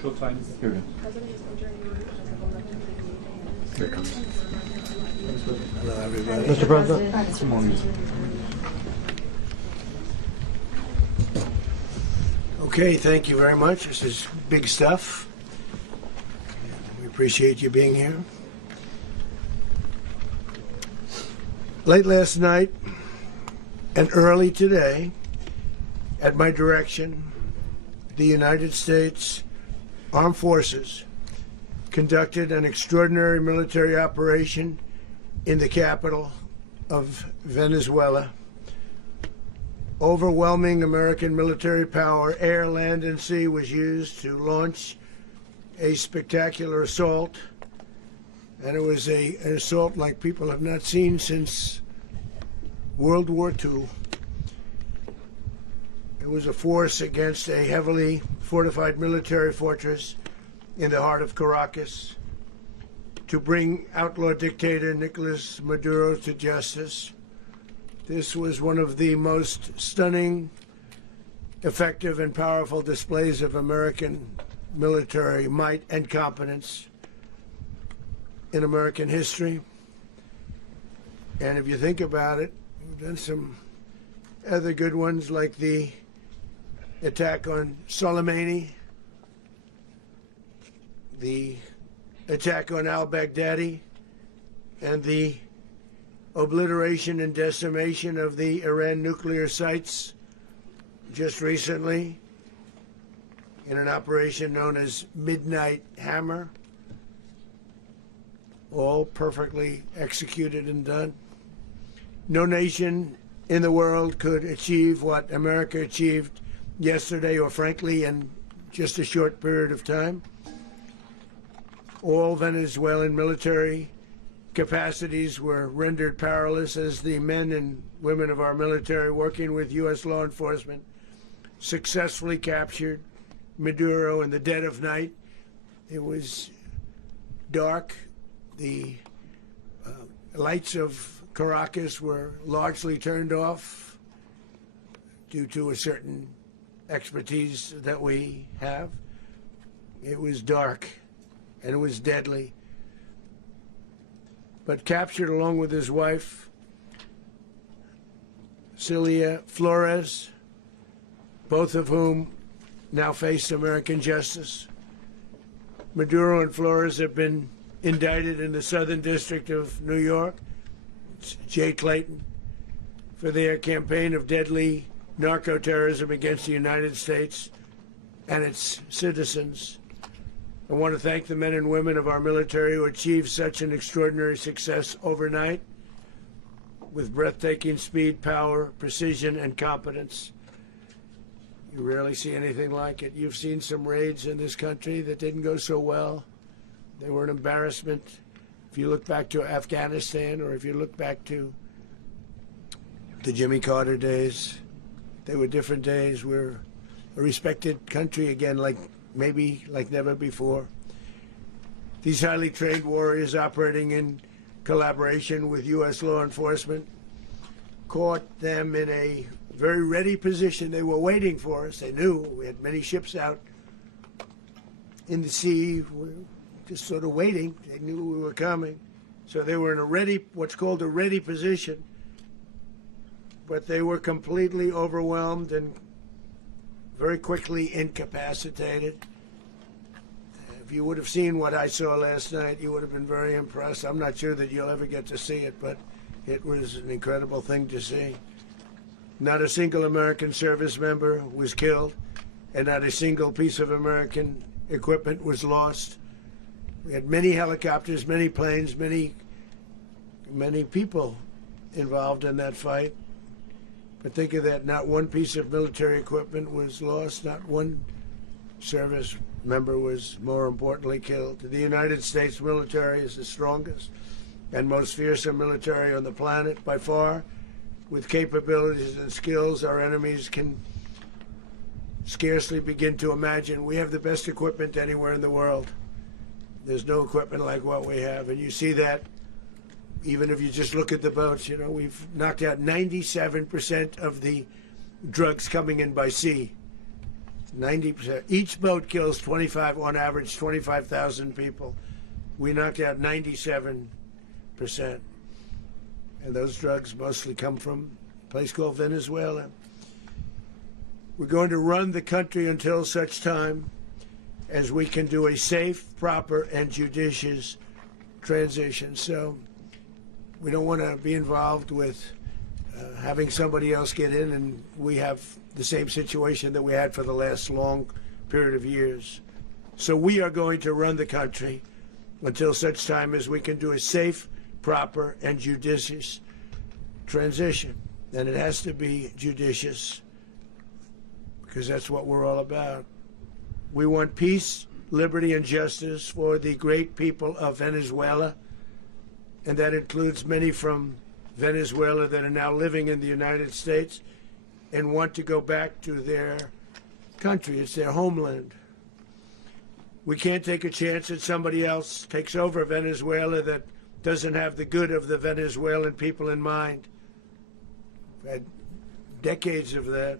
Showtime. Here it is. Here it comes. Hello, everybody. Mr. President. Come on. Okay, thank you very much. This is big stuff. We appreciate you being here. Late last night and early today, at my direction, the United States Armed Forces conducted an extraordinary military operation in the capital of Venezuela. Overwhelming American military power, air, land, and sea, was used to launch a spectacular assault. And it was an assault like people have not seen since World War II. It was a force against a heavily fortified military fortress in the heart of Caracas to bring outlaw dictator Nicolas Maduro to justice. This was one of the most stunning, effective, and powerful displays of American military might and competence in American history. And if you think about it, we've done some other good ones, like the attack on Soleimani, the attack on al-Baghdadi, and the obliteration and decimation of the Iran nuclear sites just recently in an operation known as Midnight Hammer. All perfectly executed and done. No nation in the world could achieve what America achieved yesterday, or frankly in just a short period of time. All Venezuelan military capacities were rendered powerless as the men and women of our military, working with U.S. law enforcement, successfully captured Maduro in the dead of night. It was dark. The lights of Caracas were largely turned off due to a certain expertise that we have. It was dark and it was deadly. But captured along with his wife, Celia Flores, both of whom now face American justice. Maduro and Flores have been indicted in the Southern District of New York, Jay Clayton, for their campaign of deadly narco-terrorism against the United States and its citizens. I want to thank the men and women of our military who achieved such an extraordinary success overnight with breathtaking speed, power, precision, and competence. You rarely see anything like it. You've seen some raids in this country that didn't go so well. They were an embarrassment. If you look back to Afghanistan, or if you look back to the Jimmy Carter days, they were different days. We're a respected country again, maybe like never before. These highly trained warriors, operating in collaboration with U.S. law enforcement, caught them in a very ready position. They were waiting for us. They knew we had many ships out in the sea, just sort of waiting. They knew we were coming. So they were in a ready, what's called a ready position. But they were completely overwhelmed and very quickly incapacitated. If you would have seen what I saw last night, you would have been very impressed. I'm not sure that you'll ever get to see it, but it was an incredible thing to see. Not a single American service member was killed, and not a single piece of American equipment was lost. We had many helicopters, many planes, many people involved in that fight. But think of that, not one piece of military equipment was lost, not one service member was, more importantly, killed. The United States military is the strongest and most fearsome military on the planet by far, with capabilities and skills our enemies can scarcely begin to imagine. We have the best equipment anywhere in the world. There's no equipment like what we have, and you see that even if you just look at the boats. You know, we've knocked out 97% of the drugs coming in by sea. 90%. Each boat kills 25, on average, 25,000 people. We knocked out 97%. And those drugs mostly come from a place called Venezuela. We're going to run the country until such time as we can do a safe, proper, and judicious transition. So we don't want to be involved with having somebody else get in and we have the same situation that we had for the last long period of years. So we are going to run the country until such time as we can do a safe, proper, and judicious transition. And it has to be judicious because that's what we're all about. We want peace, liberty, and justice for the great people of Venezuela, and that includes many from Venezuela that are now living in the United States and want to go back to their country. It's their homeland. We can't take a chance that somebody else takes over Venezuela that doesn't have the good of the Venezuelan people in mind. We've had decades of that.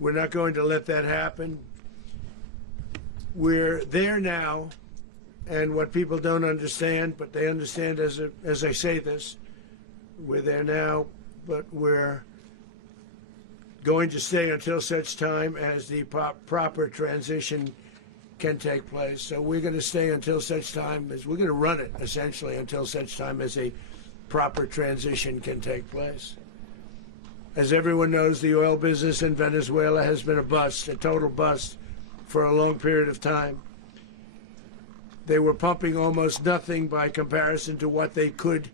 We're not going to let that happen. We're there now, and what people don't understand, but they understand as I say this, we're there now, but we're going to stay until such time as the proper transition can take place. So we're going to stay until such time as we're going to run it, essentially, until such time as a proper transition can take place. As everyone knows, the oil business in Venezuela has been a bust, a total bust, for a long period of time. They were pumping almost nothing by comparison to what they could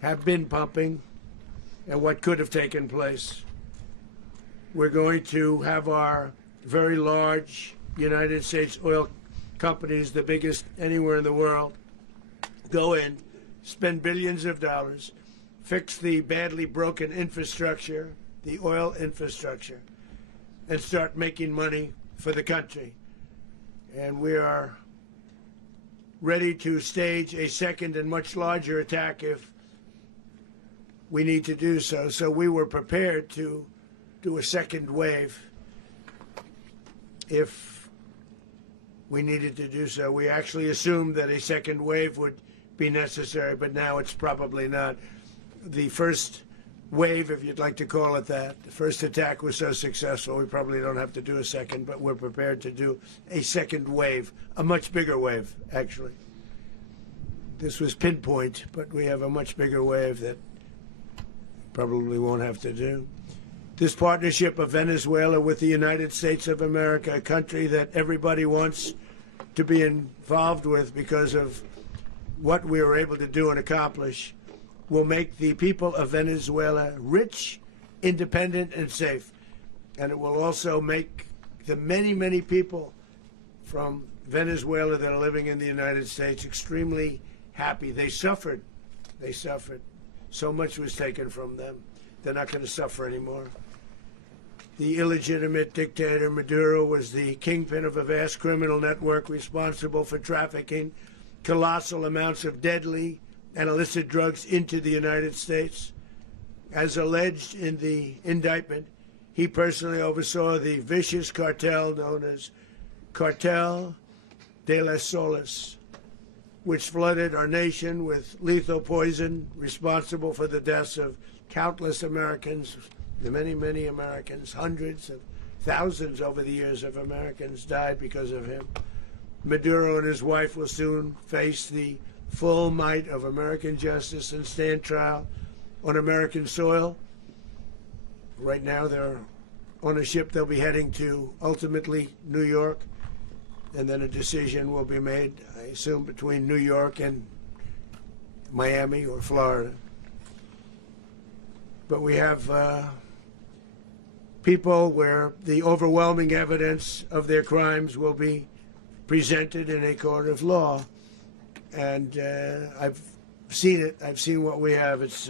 have been pumping and what could have taken place. We're going to have our very large United States oil companies, the biggest anywhere in the world, go in, spend billions of dollars, fix the badly broken infrastructure, the oil infrastructure, and start making money for the country. And we are ready to stage a second and much larger attack if we need to do so. So we were prepared to do a second wave if we needed to do so. We actually assumed that a second wave would be necessary, but now it's probably not. The first wave, if you'd like to call it that, the first attack was so successful, we probably don't have to do a second, but we're prepared to do a second wave, a much bigger wave, actually. This was pinpoint, but we have a much bigger wave that probably won't have to do. This partnership of Venezuela with the United States of America, a country that everybody wants to be involved with because of what we were able to do and accomplish, will make the people of Venezuela rich, independent, and safe. And it will also make the many, many people from Venezuela that are living in the United States extremely happy. They suffered. They suffered. So much was taken from them. They're not going to suffer anymore. The illegitimate dictator Maduro was the kingpin of a vast criminal network responsible for trafficking colossal amounts of deadly and illicit drugs into the United States. As alleged in the indictment, he personally oversaw the vicious cartel known as Cartel de las Solas, which flooded our nation with lethal poison responsible for the deaths of countless Americans, the many, many Americans. Hundreds of thousands over the years of Americans died because of him. Maduro and his wife will soon face the full might of American justice and stand trial on American soil. Right now they're on a ship. They'll be heading to, ultimately, New York, and then a decision will be made, I assume, between New York and Miami or Florida. But we have people where the overwhelming evidence of their crimes will be presented in a court of law. And I've seen it. I've seen what we have. It's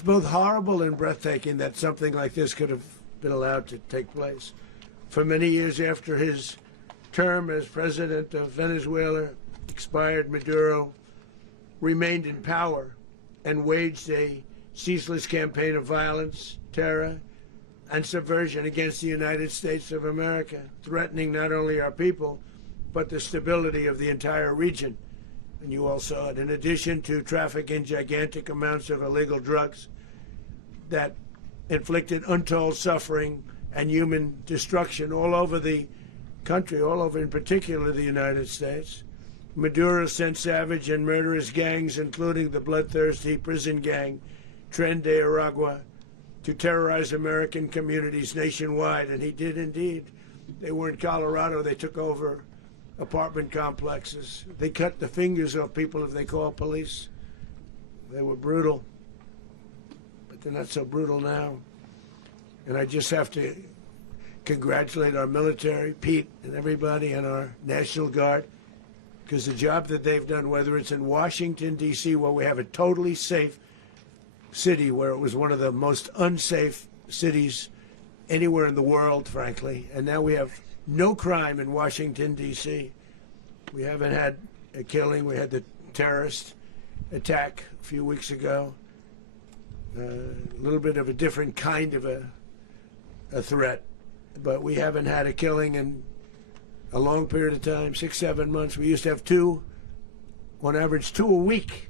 both horrible and breathtaking that something like this could have been allowed to take place. For many years after his term as president of Venezuela expired, Maduro remained in power and waged a ceaseless campaign of violence, terror, and subversion against the United States of America, threatening not only our people, but the stability of the entire region. And you all saw it. In addition to trafficking gigantic amounts of illegal drugs that inflicted untold suffering and human destruction all over the country, all over in particular the United States, Maduro sent savage and murderous gangs, including the bloodthirsty prison gang, Tren de Aragua, to terrorize American communities nationwide, and he did indeed. They were in Colorado. They took over apartment complexes. They cut the fingers off people if they called police. They were brutal, but they're not so brutal now. And I just have to congratulate our military, Pete and everybody, and our National Guard, because the job that they've done, whether it's in Washington, D.C., where we have a totally safe city, where it was one of the most unsafe cities anywhere in the world, frankly, and now we have no crime in Washington, D.C. We haven't had a killing. We had the terrorist attack a few weeks ago. A little bit of a different kind of a threat, but we haven't had a killing in a long period of time, 6, 7 months. We used to have two, on average, 2 a week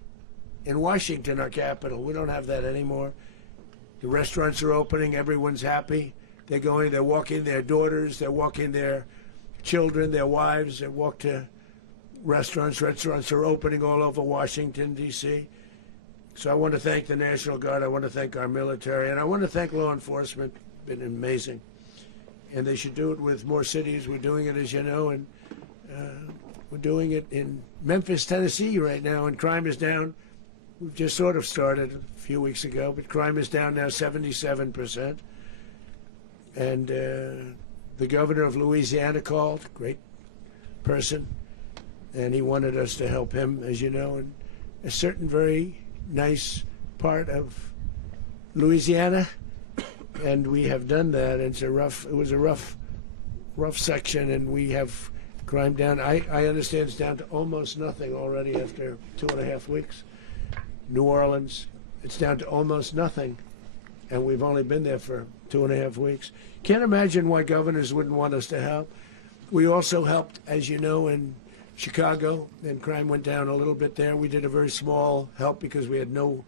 in Washington, our capital. We don't have that anymore. The restaurants are opening. Everyone's happy. They're walking their daughters. They're walking their children, their wives. They walk to restaurants. Restaurants are opening all over Washington, D.C. So I want to thank the National Guard. I want to thank our military. And I want to thank law enforcement. It's been amazing. And they should do it with more cities. We're doing it, as you know, and we're doing it in Memphis, Tennessee right now, and crime is down. We've just sort of started a few weeks ago, but crime is down now 77%. And the governor of Louisiana called, great person, and he wanted us to help him, as you know, in a certain very nice part of Louisiana, and we have done that. It was a rough section, and we have crime down. I understand it's down to almost nothing already after 2.5 weeks. New Orleans, it's down to almost nothing, and we've only been there for 2.5 weeks. Can't imagine why governors wouldn't want us to help. We also helped, as you know, in Chicago, and crime went down a little bit there. We did a very small help because we had no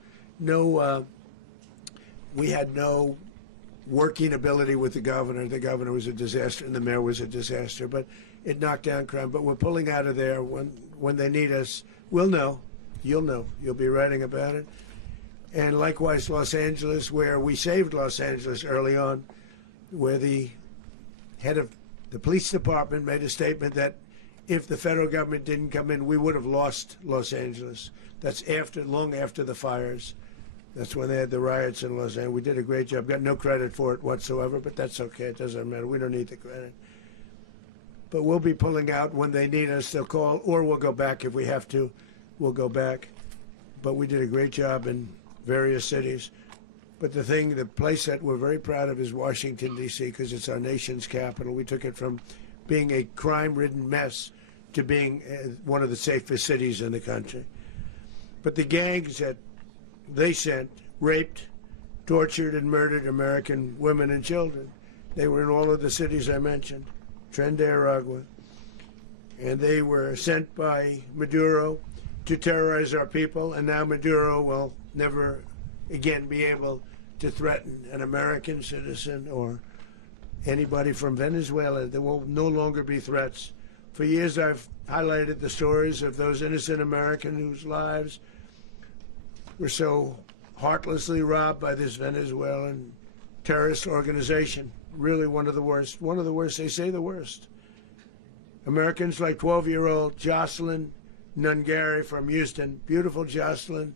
working ability with the governor. The governor was a disaster, and the mayor was a disaster, but it knocked down crime. But we're pulling out of there. When they need us, we'll know. You'll know. You'll be writing about it. And likewise, Los Angeles, where we saved Los Angeles early on, where the head of the police department made a statement that if the federal government didn't come in, we would have lost Los Angeles. That's long after the fires. That's when they had the riots in Los Angeles. We did a great job. Got no credit for it whatsoever, but that's okay. It doesn't matter. We don't need the credit. But we'll be pulling out when they need us. They'll call, or we'll go back if we have to. We'll go back. But we did a great job in various cities. But the place that we're very proud of is Washington, D.C., because it's our nation's capital. We took it from being a crime-ridden mess to being one of the safest cities in the country. But the gangs that they sent raped, tortured, and murdered American women and children. They were in all of the cities I mentioned, Tren de Aragua. And they were sent by Maduro to terrorize our people, and now Maduro will never again be able to threaten an American citizen or anybody from Venezuela. There will no longer be threats. For years I've highlighted the stories of those innocent Americans whose lives were so heartlessly robbed by this Venezuelan terrorist organization. Really one of the worst. One of the worst, they say the worst. Americans like 12-year-old Jocelyn Nungary from Houston. Beautiful Jocelyn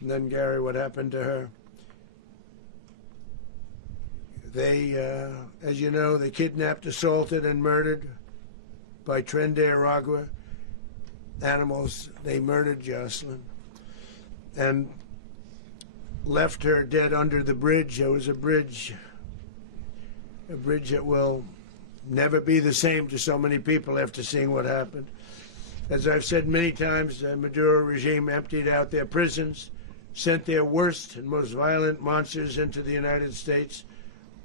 Nungary, what happened to her? They, as you know, they kidnapped, assaulted, and murdered by Tren de Aragua animals. They murdered Jocelyn and left her dead under the bridge. There was a bridge that will never be the same to so many people after seeing what happened. As I've said many times, the Maduro regime emptied out their prisons, sent their worst and most violent monsters into the United States,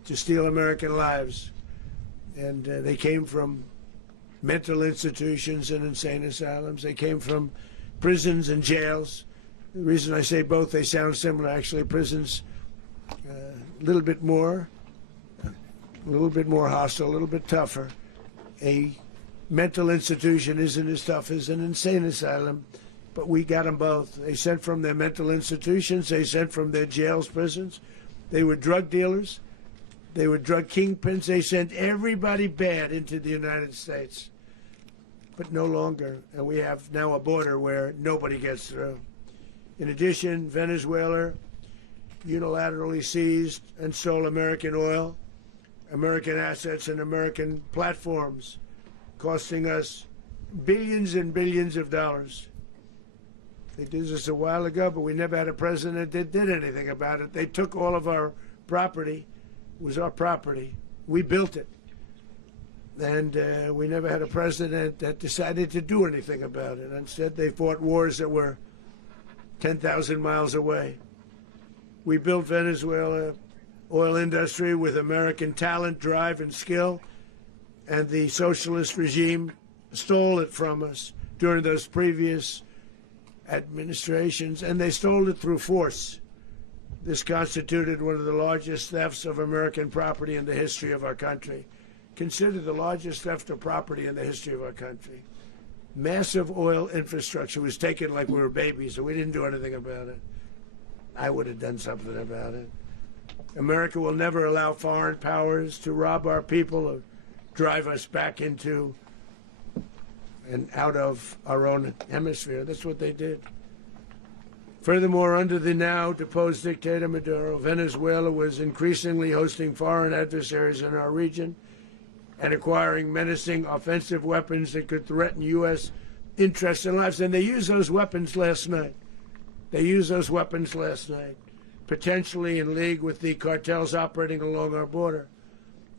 to steal American lives. And they came from mental institutions and insane asylums. They came from prisons and jails. The reason I say both, they sound similar. Actually, prisons a little bit more hostile, a little bit tougher. A mental institution isn't as tough as an insane asylum, but we got them both. They sent from their mental institutions. They sent from their jails, prisons. They were drug dealers. They were drug kingpins. They sent everybody bad into the United States, but no longer. And we have now a border where nobody gets through. In addition, Venezuela unilaterally seized and stole American oil, American assets, and American platforms, costing us billions and billions of dollars. They did this a while ago, but we never had a president that did anything about it. They took all of our property. It was our property. We built it. And we never had a president that decided to do anything about it. Instead, they fought wars that were 10,000 miles away. We built Venezuela oil industry with American talent, drive, and skill, and the socialist regime stole it from us during those previous administrations, and they stole it through force. This constituted one of the largest thefts of American property in the history of our country. Considered the largest theft of property in the history of our country. Massive oil infrastructure was taken like we were babies, and we didn't do anything about it. I would have done something about it. America will never allow foreign powers to rob our people or drive us back into and out of our own hemisphere. That's what they did. Furthermore, under the now deposed dictator Maduro, Venezuela was increasingly hosting foreign adversaries in our region and acquiring menacing offensive weapons that could threaten U.S. interests and lives. And they used those weapons last night. Potentially in league with the cartels operating along our border.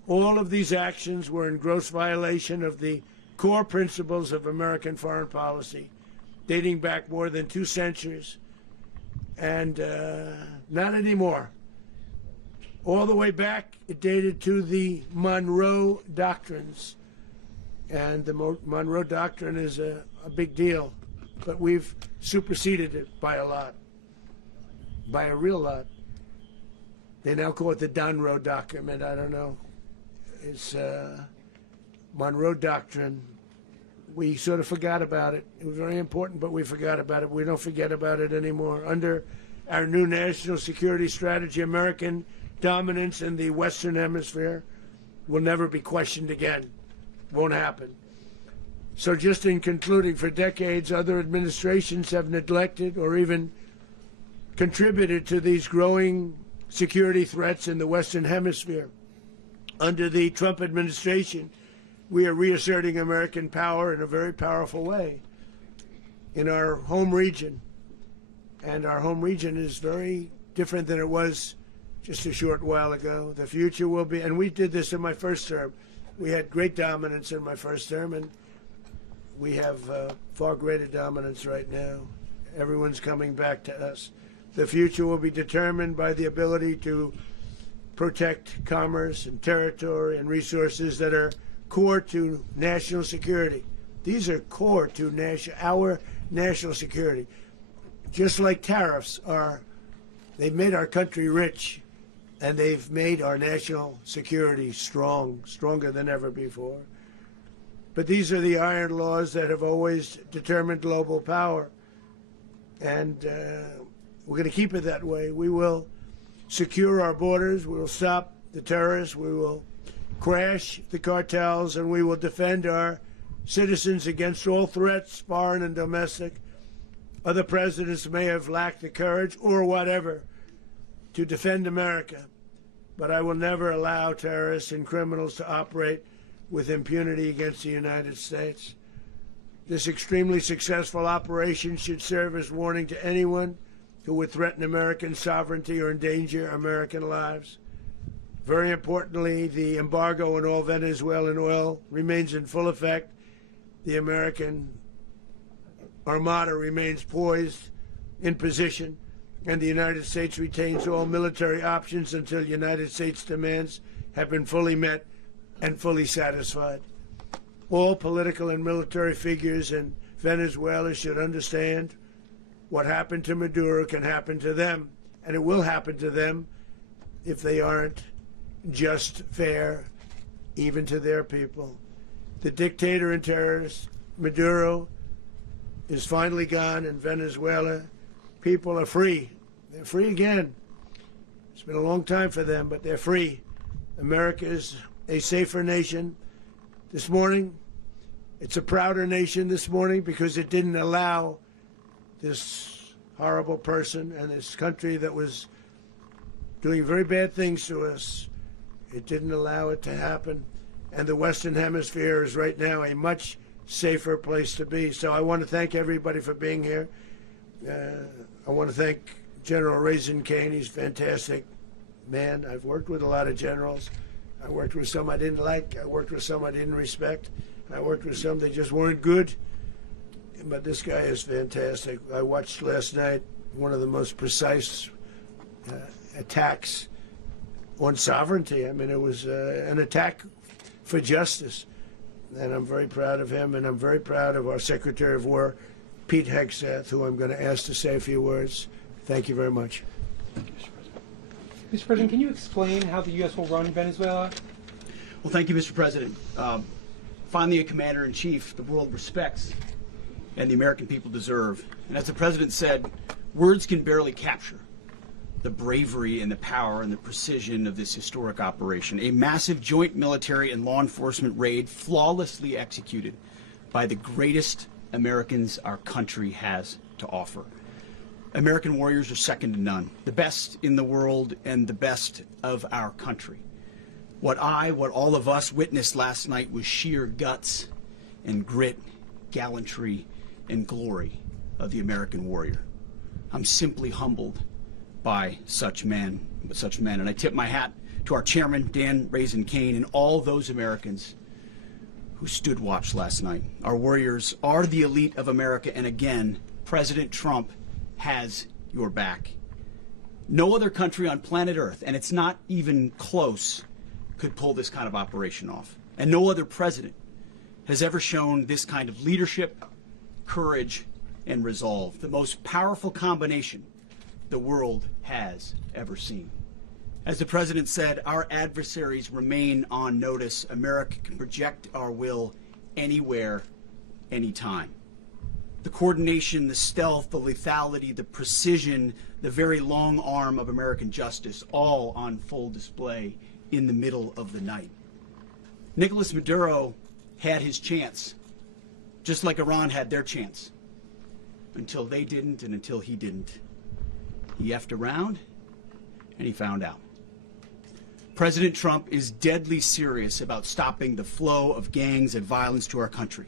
All of these actions were in gross violation of the core principles of American foreign policy, dating back more than 2 centuries. And not anymore. All the way back, it dated to the Monroe Doctrines. And the Monroe Doctrine is a big deal. But we've superseded it by a lot. By a real lot. They now call it the Monroe Document. I don't know. It's Monroe Doctrine. We sort of forgot about it. It was very important, but we forgot about it. We don't forget about it anymore. Under our new national security strategy, American dominance in the Western Hemisphere will never be questioned again. Won't happen. So just in concluding, for decades, other administrations have neglected or even contributed to these growing security threats in the Western Hemisphere. Under the Trump administration, we are reasserting American power in a very powerful way in our home region. And our home region is very different than it was just a short while ago. The future will be, and we did this in my first term. We had great dominance in my first term, and we have far greater dominance right now. Everyone's coming back to us. The future will be determined by the ability to protect commerce and territory and resources that are core to national security. These are core to our national security. Just like tariffs are, they've made our country rich, and they've made our national security stronger than ever before. But these are the iron laws that have always determined global power. And we're going to keep it that way. We will secure our borders. We will stop the terrorists. We will crash the cartels, and we will defend our citizens against all threats, foreign and domestic. Other presidents may have lacked the courage or whatever to defend America, but I will never allow terrorists and criminals to operate with impunity against the United States. This extremely successful operation should serve as warning to anyone who would threaten American sovereignty or endanger American lives. Very importantly, the embargo on all Venezuelan oil remains in full effect. The American Armada remains poised in position, and the United States retains all military options until United States demands have been fully met and fully satisfied. All political and military figures in Venezuela should understand what happened to Maduro can happen to them, and it will happen to them if they aren't just, fair, even to their people. The dictator and terrorist, Maduro, is finally gone in Venezuela. People are free. They're free again. It's been a long time for them, but they're free. America is a safer nation this morning. It's a prouder nation this morning because it didn't allow this horrible person and this country that was doing very bad things to us. It didn't allow it to happen. And the Western Hemisphere is right now a much safer place to be. So I want to thank everybody for being here. I want to thank General Raisin Kane. He's a fantastic man. I've worked with a lot of generals. I worked with some I didn't like. I worked with some I didn't respect. I worked with some that just weren't good. But this guy is fantastic. I watched last night one of the most precise attacks on sovereignty. I mean, it was an attack for justice. And I'm very proud of him, and I'm very proud of our Secretary of War, Pete Hegseth, who I'm going to ask to say a few words. Thank you very much. Mr. President, can you explain how the U.S. will run Venezuela? Well, thank you, Mr. President. Finally, a commander-in-chief the world respects and the American people deserve. And as the President said, words can barely capture the bravery and the power and the precision of this historic operation. A massive joint military and law enforcement raid flawlessly executed by the greatest Americans our country has to offer. American warriors are second to none, the best in the world and the best of our country. What all of us witnessed last night was sheer guts and grit, gallantry and glory of the American warrior. I'm simply humbled by such men, and I tip my hat to our chairman, Dan Raisin Kane, and all those Americans who stood watch last night. Our warriors are the elite of America, and again, President Trump has your back. No other country on planet Earth, and it's not even close, could pull this kind of operation off. And no other president has ever shown this kind of leadership, courage, and resolve. The most powerful combination the world has ever seen. As the President said, our adversaries remain on notice. America can project our will anywhere, anytime. The coordination, the stealth, the lethality, the precision, the very long arm of American justice, all on full display in the middle of the night. Nicolas Maduro had his chance, just like Iran had their chance, until they didn't and until he didn't. He effed around and he found out. President Trump is deadly serious about stopping the flow of gangs and violence to our country.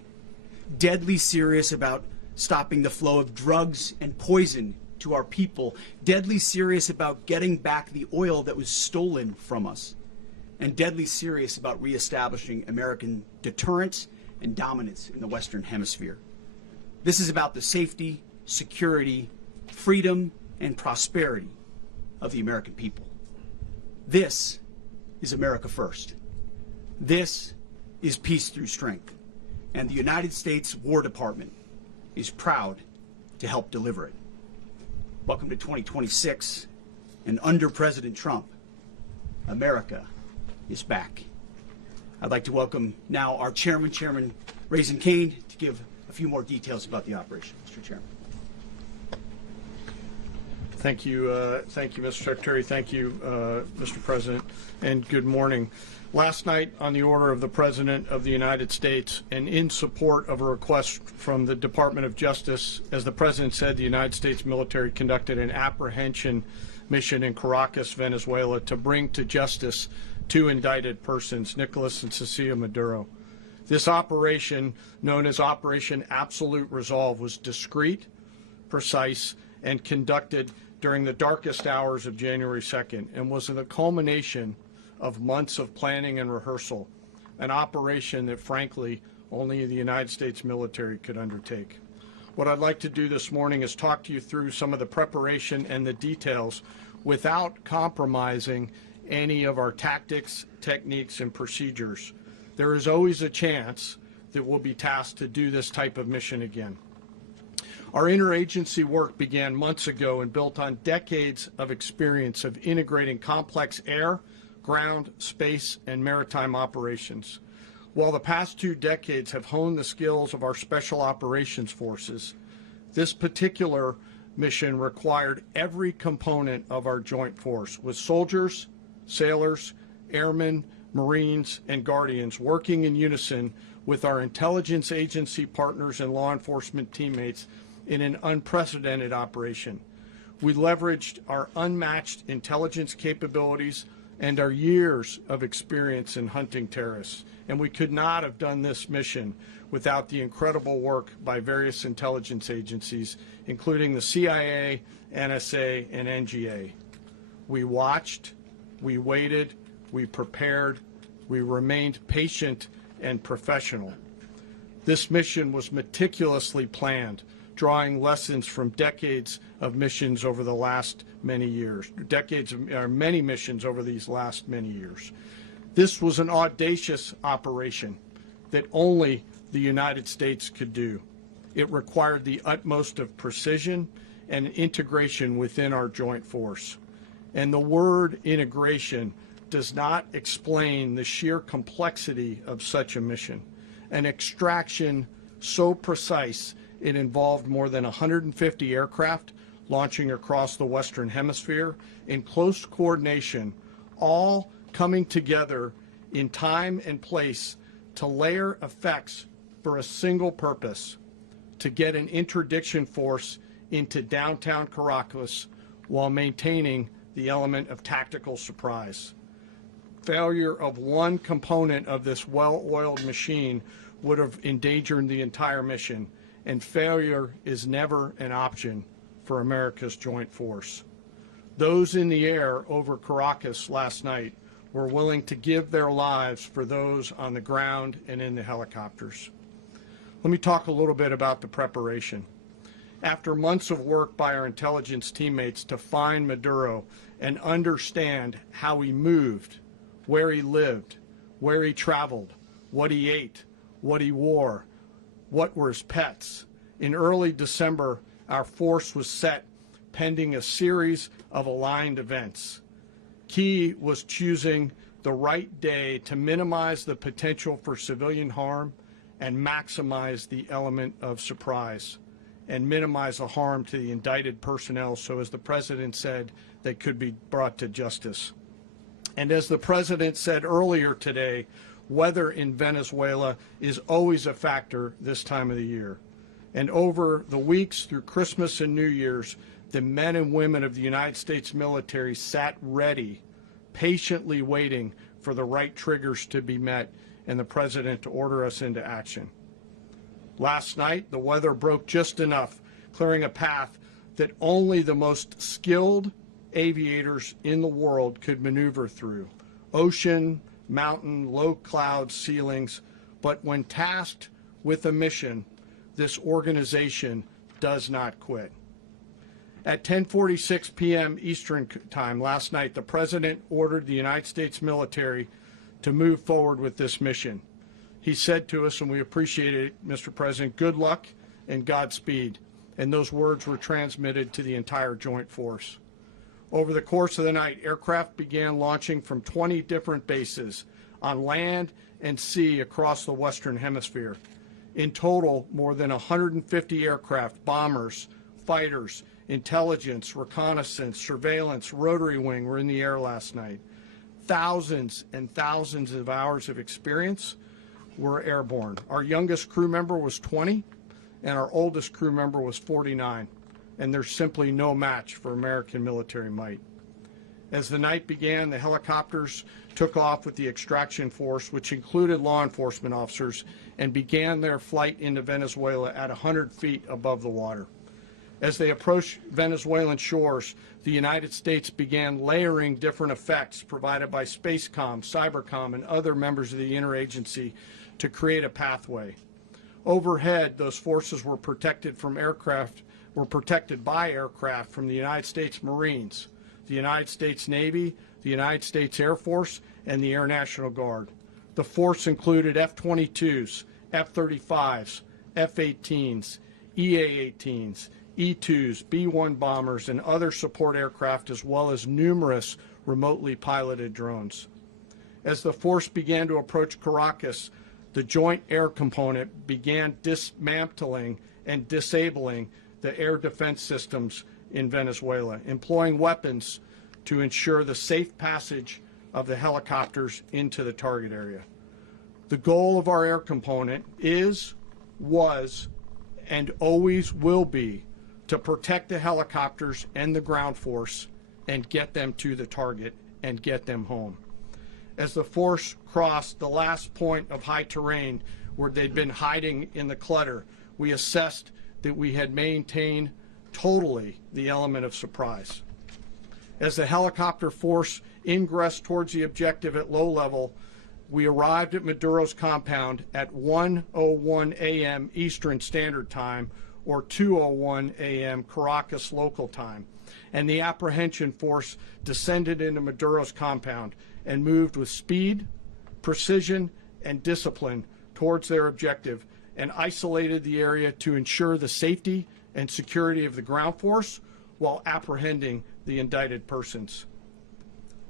Deadly serious about stopping the flow of drugs and poison to our people. Deadly serious about getting back the oil that was stolen from us. And deadly serious about reestablishing American deterrence and dominance in the Western Hemisphere. This is about the safety, security, freedom, and prosperity of the American people. This is America first. This is peace through strength. And the United States War Department is proud to help deliver it. Welcome to 2026, and under President Trump, America is back. I'd like to welcome now our chairman, Chairman Raisin Kane, to give a few more details about the operation. Mr. Chairman. Thank you, Mr. Secretary. Thank you, Mr. President, and good morning. Last night, on the order of the President of the United States and in support of a request from the Department of Justice, as the President said, the United States military conducted an apprehension mission in Caracas, Venezuela, to bring to justice two indicted persons, Nicolas and Cecilia Maduro. This operation, known as Operation Absolute Resolve, was discreet, precise, and conducted during the darkest hours of January 2nd and was the culmination of months of planning and rehearsal, an operation that, frankly, only the United States military could undertake. What I'd like to do this morning is talk to you through some of the preparation and the details without compromising any of our tactics, techniques, and procedures. There is always a chance that we'll be tasked to do this type of mission again. Our interagency work began months ago and built on decades of experience of integrating complex air, ground, space, and maritime operations. While the past 2 decades have honed the skills of our special operations forces, this particular mission required every component of our joint force, with soldiers, sailors, airmen, Marines, and Guardians working in unison with our intelligence agency partners and law enforcement teammates in an unprecedented operation. We leveraged our unmatched intelligence capabilities and our years of experience in hunting terrorists, and we could not have done this mission without the incredible work by various intelligence agencies, including the CIA, NSA, and NGA. We watched, we waited, we prepared, we remained patient and professional. This mission was meticulously planned, drawing lessons from decades of missions over the last many years, many missions over these last many years. This was an audacious operation that only the United States could do. It required the utmost of precision and integration within our joint force. And the word integration does not explain the sheer complexity of such a mission. An extraction so precise it involved more than 150 aircraft launching across the Western Hemisphere in close coordination, all coming together in time and place to layer effects for a single purpose: to get an interdiction force into downtown Caracas while maintaining the element of tactical surprise. Failure of one component of this well-oiled machine would have endangered the entire mission, and failure is never an option for America's joint force. Those in the air over Caracas last night were willing to give their lives for those on the ground and in the helicopters. Let me talk a little bit about the preparation. After months of work by our intelligence teammates to find Maduro and understand how he moved, where he lived, where he traveled, what he ate, what he wore, what were his pets, in early December, our force was set pending a series of aligned events. Key was choosing the right day to minimize the potential for civilian harm and maximize the element of surprise, and minimize the harm to the indicted personnel, so as the President said, they could be brought to justice. And as the President said earlier today, weather in Venezuela is always a factor this time of the year. And over the weeks through Christmas and New Year's, the men and women of the United States military sat ready, patiently waiting for the right triggers to be met and the President to order us into action. Last night, the weather broke just enough, clearing a path that only the most skilled aviators in the world could maneuver through. Ocean, mountain, low cloud ceilings, but when tasked with a mission, this organization does not quit. At 10:46 p.m. Eastern Time last night, the President ordered the United States military to move forward with this mission. He said to us, and we appreciate it, Mr. President, good luck and Godspeed. And those words were transmitted to the entire joint force. Over the course of the night, aircraft began launching from 20 different bases on land and sea across the Western Hemisphere. In total, more than 150 aircraft, bombers, fighters, intelligence, reconnaissance, surveillance, rotary wing were in the air last night. Thousands and thousands of hours of experience were airborne. Our youngest crew member was 20, and our oldest crew member was 49, and there's simply no match for American military might. As the night began, the helicopters took off with the extraction force, which included law enforcement officers, and began their flight into Venezuela at 100 feet above the water. As they approached Venezuelan shores, the United States began layering different effects provided by Spacecom, Cybercom, and other members of the interagency to create a pathway. Overhead, those forces were protected by aircraft from the United States Marines, the United States Navy, the United States Air Force, and the Air National Guard. The force included F-22s, F-35s, F-18s, EA-18s, E-2s, B-1 bombers, and other support aircraft, as well as numerous remotely piloted drones. As the force began to approach Caracas, the Joint Air Component began dismantling and disabling the air defense systems in Venezuela, employing weapons to ensure the safe passage of the helicopters into the target area. The goal of our air component is, was, and always will be to protect the helicopters and the ground force and get them to the target and get them home. As the force crossed the last point of high terrain where they'd been hiding in the clutter, we assessed that we had maintained totally the element of surprise. As the helicopter force ingressed towards the objective at low level, we arrived at Maduro's compound at 1:01 a.m. Eastern Standard Time, or 2:01 a.m. Caracas local time, and the apprehension force descended into Maduro's compound and moved with speed, precision, and discipline towards their objective, and isolated the area to ensure the safety and security of the ground force while apprehending the indicted persons.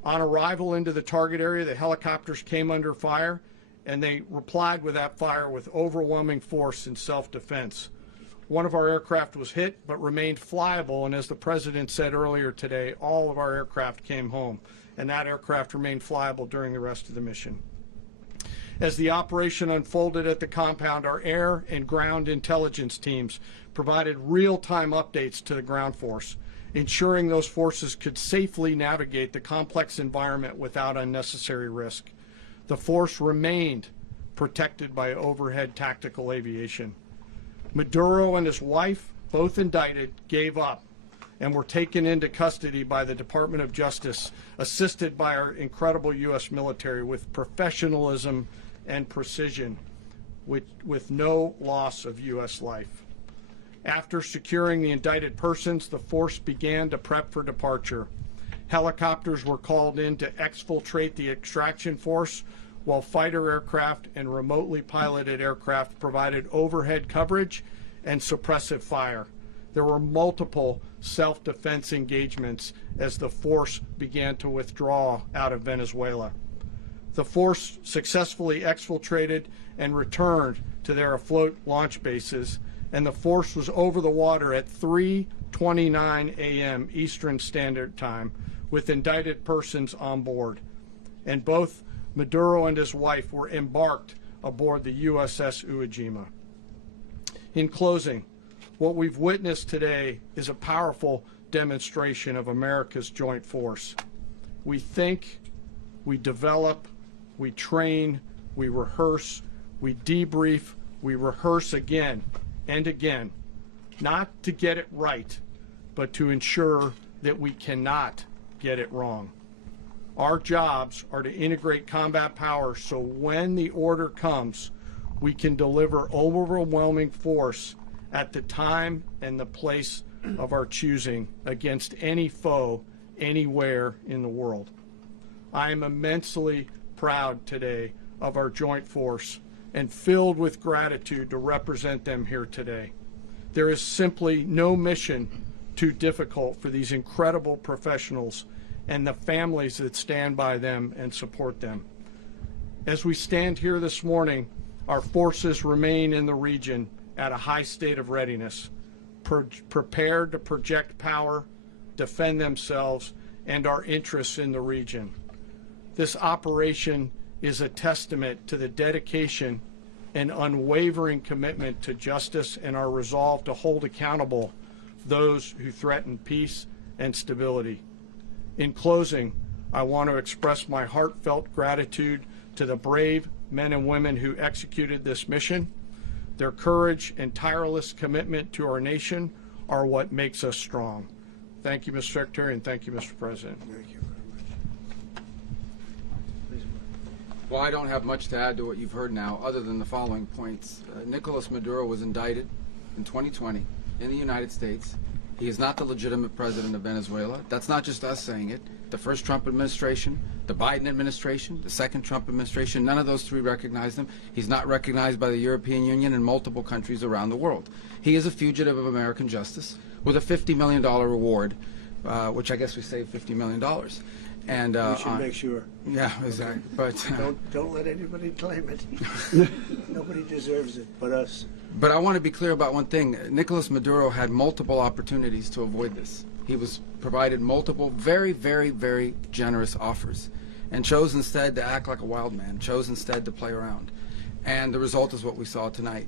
On arrival into the target area, the helicopters came under fire, and they replied with that fire with overwhelming force in self-defense. One of our aircraft was hit but remained flyable, and as the President said earlier today, all of our aircraft came home, and that aircraft remained flyable during the rest of the mission. As the operation unfolded at the compound, our air and ground intelligence teams provided real-time updates to the ground force, ensuring those forces could safely navigate the complex environment without unnecessary risk. The force remained protected by overhead tactical aviation. Maduro and his wife, both indicted, gave up and were taken into custody by the Department of Justice, assisted by our incredible U.S. military with professionalism and precision, with no loss of U.S. life. After securing the indicted persons, the force began to prep for departure. Helicopters were called in to exfiltrate the extraction force, while fighter aircraft and remotely piloted aircraft provided overhead coverage and suppressive fire. There were multiple self-defense engagements as the force began to withdraw out of Venezuela. The force successfully exfiltrated and returned to their afloat launch bases, and the force was over the water at 3:29 a.m. Eastern Standard Time with indicted persons on board. And both Maduro and his wife were embarked aboard the USS Iwo Jima. In closing, what we've witnessed today is a powerful demonstration of America's joint force. We think, we develop, we train, we rehearse, we debrief, we rehearse again and again, not to get it right, but to ensure that we cannot get it wrong. Our jobs are to integrate combat power so when the order comes, we can deliver overwhelming force at the time and the place of our choosing against any foe anywhere in the world. I am immensely proud today of our joint force and filled with gratitude to represent them here today. There is simply no mission too difficult for these incredible professionals and the families that stand by them and support them. As we stand here this morning, our forces remain in the region at a high state of readiness, prepared to project power, defend themselves, and our interests in the region. This operation is a testament to the dedication and unwavering commitment to justice and our resolve to hold accountable those who threaten peace and stability. In closing, I want to express my heartfelt gratitude to the brave men and women who executed this mission. Their courage and tireless commitment to our nation are what makes us strong. Thank you, Mr. Secretary, and thank you, Mr. President. Thank you very much. Well, I don't have much to add to what you've heard now, other than the following points. Nicolas Maduro was indicted in 2020 in the United States He is not the legitimate president of Venezuela. That's not just us saying it. The first Trump administration, the Biden administration, the second Trump administration, none of those three recognized him. He's not recognized by the European Union and multiple countries around the world. He is a fugitive of American justice with a $50 million reward, which I guess we saved $50 million. And We should make sure. yeah, exactly. But Don't let anybody claim it. Nobody deserves it but us. But I want to be clear about one thing. Nicolas Maduro had multiple opportunities to avoid this. He was provided multiple very, very, very generous offers and chose instead to act like a wild man, chose instead to play around. And the result is what we saw tonight.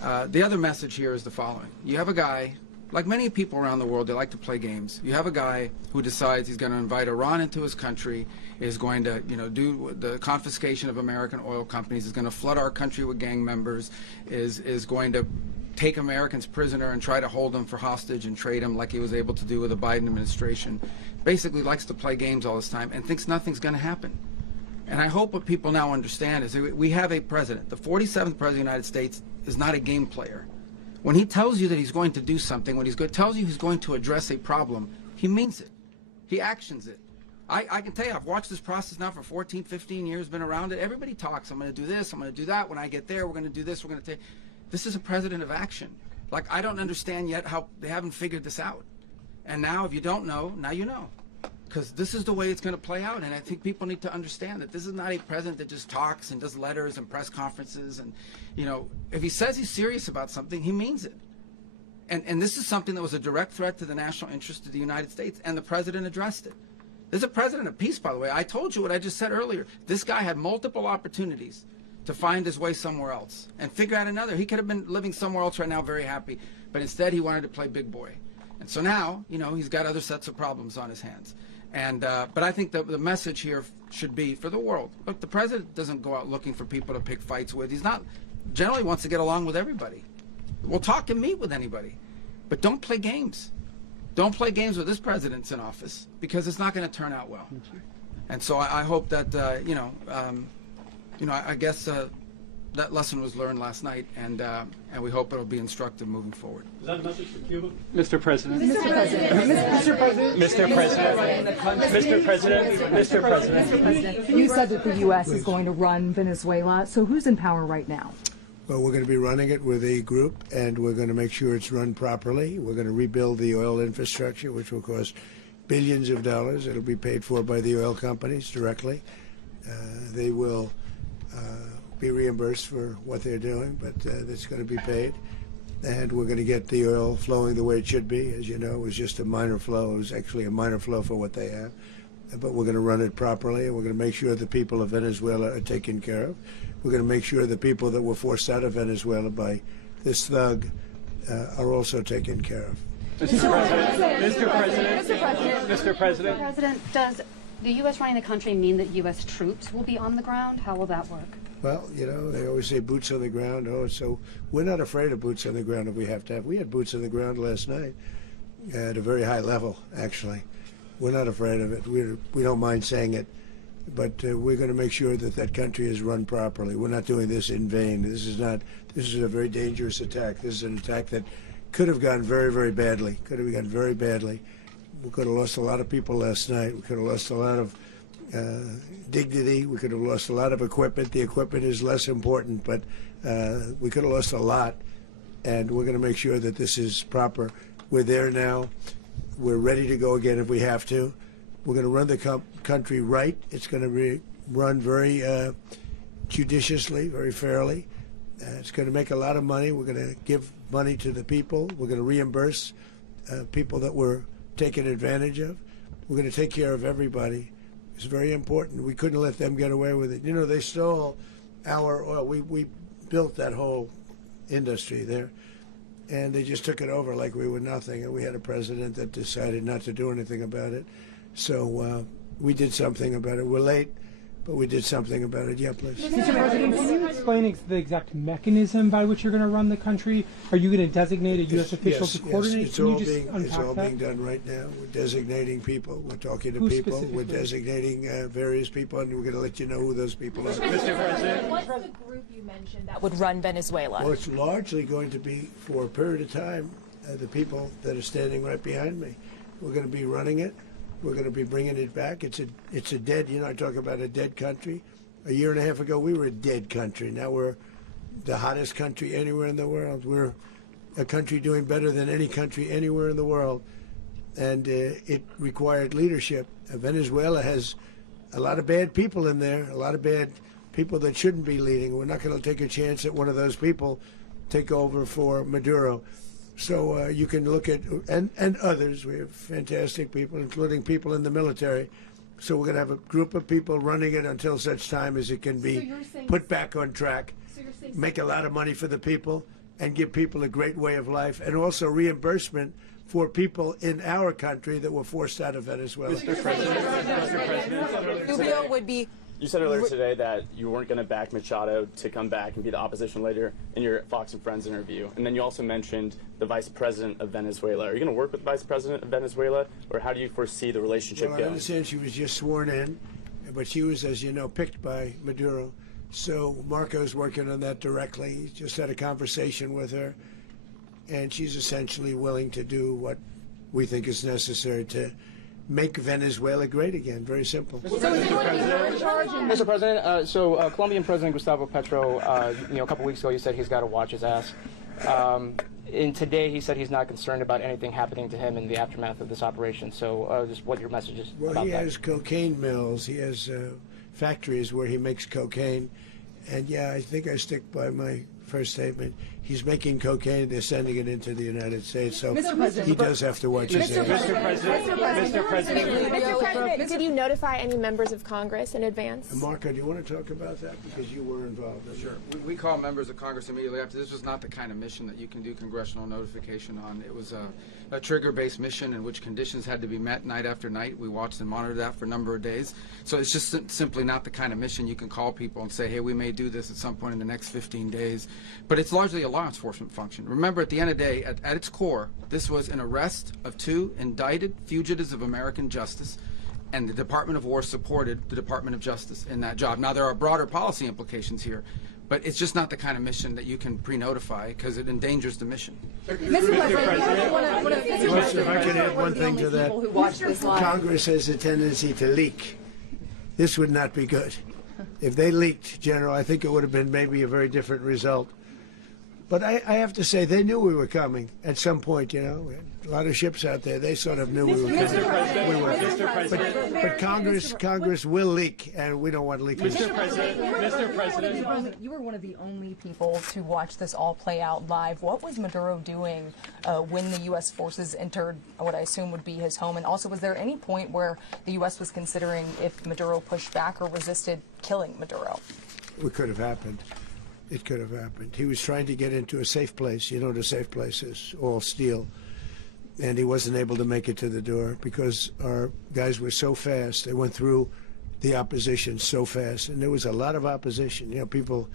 The other message here is the following. You have a guy, like many people around the world, they like to play games. You have a guy who decides he's going to invite Iran into his country, is going to, do the confiscation of American oil companies, is going to flood our country with gang members, is going to take Americans prisoner and try to hold them for hostage and trade them like he was able to do with the Biden administration. Basically likes to play games all this time and thinks nothing's going to happen. And I hope what people now understand is that we have a president. The 47th president of the United States is not a game player. When he tells you that he's going to do something, when tells you he's going to address a problem, he means it. He actions it. I can tell you, I've watched this process now for 14, 15 years, been around it. Everybody talks, I'm going to do this, I'm going to do that. When I get there, we're going to do this, we're going to take... This is a president of action. Like, I don't understand yet how they haven't figured this out. And now, if you don't know, now you know. Because this is the way it's going to play out. And I think people need to understand that this is not a president that just talks and does letters and press conferences. And, if he says he's serious about something, he means it. And this is something that was a direct threat to the national interest of the United States. And the president addressed it. This is a president of peace, by the way. I told you what I just said earlier. This guy had multiple opportunities to find his way somewhere else and figure out another. He could have been living somewhere else right now very happy, but instead he wanted to play big boy. And so now, he's got other sets of problems on his hands. And but I think the message here should be for the world. Look, the president doesn't go out looking for people to pick fights with. He's not, generally wants to get along with everybody. We'll talk and meet with anybody, but don't play games. Don't play games with this president's in office because it's not going to turn out well. And so I hope that, I guess that lesson was learned last night, and we hope it'll be instructive moving forward. Is that a message for Cuba? Mr. President. Mr. President. You said that the U.S. is going to run Venezuela. So who's in power right now? Well, we're going to be running it with a group, and we're going to make sure it's run properly. We're going to rebuild the oil infrastructure, which will cost billions of dollars. It'll be paid for by the oil companies directly. They will be reimbursed for what they're doing, but it's going to be paid. And we're going to get the oil flowing the way it should be. As you know, it was just a minor flow. It was actually a minor flow for what they have. But we're going to run it properly, and we're going to make sure the people of Venezuela are taken care of. We're going to make sure the people that were forced out of Venezuela by this thug are also taken care of. Mr. President. Does the U.S. running the country mean that U.S. troops will be on the ground? How will that work? Well, they always say boots on the ground. Oh, so we're not afraid of boots on the ground if we have to have. We had boots on the ground last night at a very high level, actually. We're not afraid of it. We don't mind saying it. But we're going to make sure that that country is run properly. We're not doing this in vain. This is a very dangerous attack. This is an attack that could have gone very, very badly. Could have gone very badly. We could have lost a lot of people last night. We could have lost a lot of dignity. We could have lost a lot of equipment. The equipment is less important, but we could have lost a lot. And we're going to make sure that this is proper. We're there now. We're ready to go again if we have to. We're going to run the country right. It's going to be run very judiciously, very fairly. It's going to make a lot of money. We're going to give money to the people. We're going to reimburse people that were taken advantage of. We're going to take care of everybody. It's very important. We couldn't let them get away with it. They stole our oil. We built that whole industry there, and they just took it over like we were nothing. And we had a president that decided not to do anything about it. So we did something about it. We're late, but we did something about it. Yeah, please. Mr. President, can you explain the exact mechanism by which you're going to run the country? Are you going to designate a U.S. official to coordinate? It's all being done right now. We're designating people. We're talking to people. We're designating various people, and we're going to let you know who those people are. Mr. President. What's the group you mentioned that would run Venezuela? Well, it's largely going to be, for a period of time, the people that are standing right behind me. We're going to be running it. We're going to be bringing it back. It's a dead, I talk about a dead country. A year and a half ago, we were a dead country. Now we're the hottest country anywhere in the world. We're a country doing better than any country anywhere in the world. And it required leadership. Venezuela has a lot of bad people in there, a lot of bad people that shouldn't be leading. We're not going to take a chance that one of those people take over for Maduro. So you can look at, and others, we have fantastic people, including people in the military. So we're going to have a group of people running it until such time as it can be put back on track, make a lot of money for the people, and give people a great way of life, and also reimbursement for people in our country that were forced out of Venezuela. Mr. President, Rubio would be. you said earlier today that you weren't going to back Machado to come back and be the opposition leader in your Fox and Friends interview. And then you also mentioned the vice president of Venezuela. Are you going to work with the vice president of Venezuela, or how do you foresee the relationship Well, I going? understand she was just sworn in, but she was, as you know, picked by Maduro. So Marco's working on that directly. He just had a conversation with her, and she's essentially willing to do what we think is necessary to make Venezuela great again. Very simple. Mr. President, Colombian President Gustavo Petro, a couple weeks ago, he said he's got to watch his ass. And today he said he's not concerned about anything happening to him in the aftermath of this operation. So just what your message is Well, about he that. has cocaine mills. He has factories where he makes cocaine. And yeah, I think I stick by my first statement. He's making cocaine. They're sending it into the United States. So Mr. President, he does have to watch his ass. Mr. President, Did you notify any members of Congress in advance? Marco, do you want to talk about that? Because you were involved in it. Sure. We call members of Congress immediately after. This was not the kind of mission that you can do congressional notification on. It was a trigger-based mission in which conditions had to be met night after night. We watched and monitored that for a number of days. So it's just simply not the kind of mission you can call people and say, hey, we may do this at some point in the next 15 days. But it's largely a law enforcement function. Remember, at the end of the day, at its core, this was an arrest of 2 indicted fugitives of American justice, and the Department of War supported the Department of Justice in that job. Now, there are broader policy implications here, but it's just not the kind of mission that you can pre-notify because it endangers the mission. Mr. President, If I could add one thing to that, who watch this live. Congress has a tendency to leak. This would not be good. If they leaked, General, I think it would have been maybe a very different result. But I have to say, they knew we were coming at some point, We had a lot of ships out there. They sort of knew we were coming. But Congress will leak, and we don't want leakage. Mr. President. You were one of the only people to watch this all play out live. What was Maduro doing when the U.S. forces entered what I assume would be his home? And also, was there any point where the U.S. was considering if Maduro pushed back or resisted killing Maduro? It could have happened. It could have happened. He was trying to get into a safe place. You know what a safe place is, all steel. And he wasn't able to make it to the door because our guys were so fast. They went through the opposition so fast. And there was a lot of opposition. People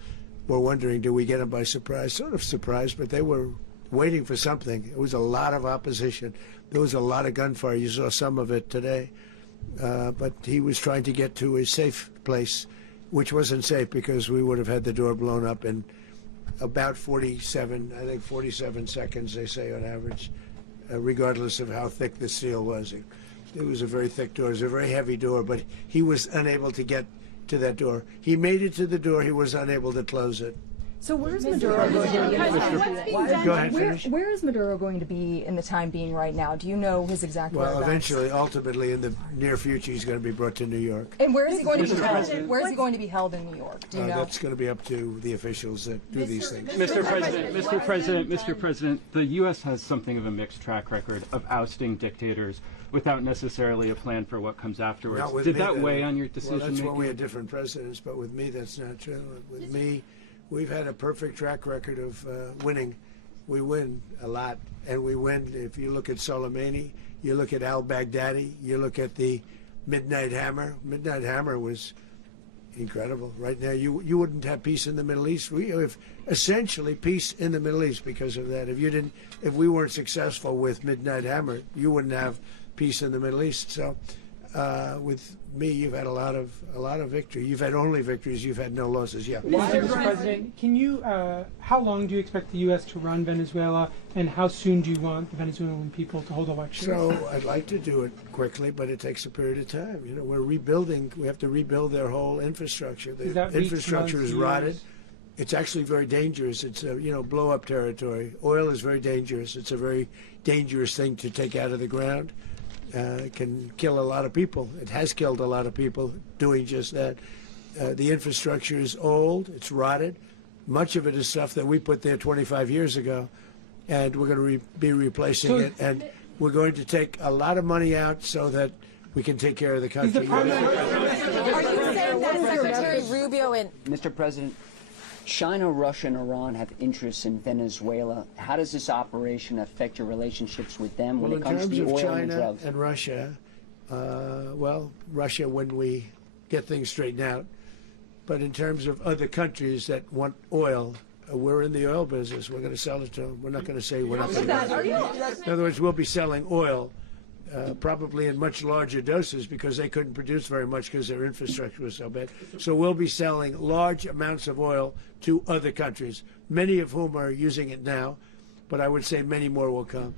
were wondering, do we get them by surprise? Sort of surprised, but they were waiting for something. It was a lot of opposition. There was a lot of gunfire. You saw some of it today. But he was trying to get to a safe place, which wasn't safe because we would have had the door blown up in about 47 seconds, they say on average, regardless of how thick the steel was. It was a very thick door. It was a very heavy door, but he was unable to get to that door. He made it to the door. He was unable to close it. So where's Maduro going to be? Go ahead, finish. Where is Maduro going to be in the time being right now? Do you know his exact Well, whereabouts? eventually, ultimately, in the near future, he's going to be brought to New York. And where is he going to be held? Where is he going to be held in New York? Do you know? That's going to be up to the officials that do these things. Mr. President, the U.S. has something of a mixed track record of ousting dictators without necessarily a plan for what comes afterwards. Not with Did me, that weigh on your decision Well, that's making? when we had different presidents, but with me, that's not true. With me, we've had a perfect track record of winning. We win a lot, and we win. If you look at Soleimani, you look at al-Baghdadi, you look at the Midnight Hammer. Midnight Hammer was incredible. Right now, you wouldn't have peace in the Middle East. We have essentially peace in the Middle East because of that. If we weren't successful with Midnight Hammer, you wouldn't have peace in the Middle East. So with me, you've had a lot of victory. You've had only victories. You've had no losses. Yeah. Mr. President, can you? How long do you expect the U.S. to run Venezuela, and how soon do you want the Venezuelan people to hold elections? So I'd like to do it quickly, but it takes a period of time. You know, we're rebuilding. We have to rebuild their whole infrastructure. The infrastructure is rotted. It's actually very dangerous. It's blow-up territory. Oil is very dangerous. It's a very dangerous thing to take out of the ground. It can kill a lot of people. It has killed a lot of people doing just that. The infrastructure is old. It's rotted. Much of it is stuff that we put there 25 years ago, and we're going to be replacing it. And we're going to take a lot of money out so that we can take care of the country. Are you saying that Secretary Rubio and Mr. President, China, Russia, and Iran have interests in Venezuela. How does this operation affect your relationships with them when it comes to the oil and drugs? In terms of China and Russia, Russia when we get things straightened out. But in terms of other countries that want oil, we're in the oil business. We're going to sell it to them. We're not going to say we're not going to. In other words, we'll be selling oil. Probably in much larger doses because they couldn't produce very much because their infrastructure was so bad. So we'll be selling large amounts of oil to other countries, many of whom are using it now, but I would say many more will come.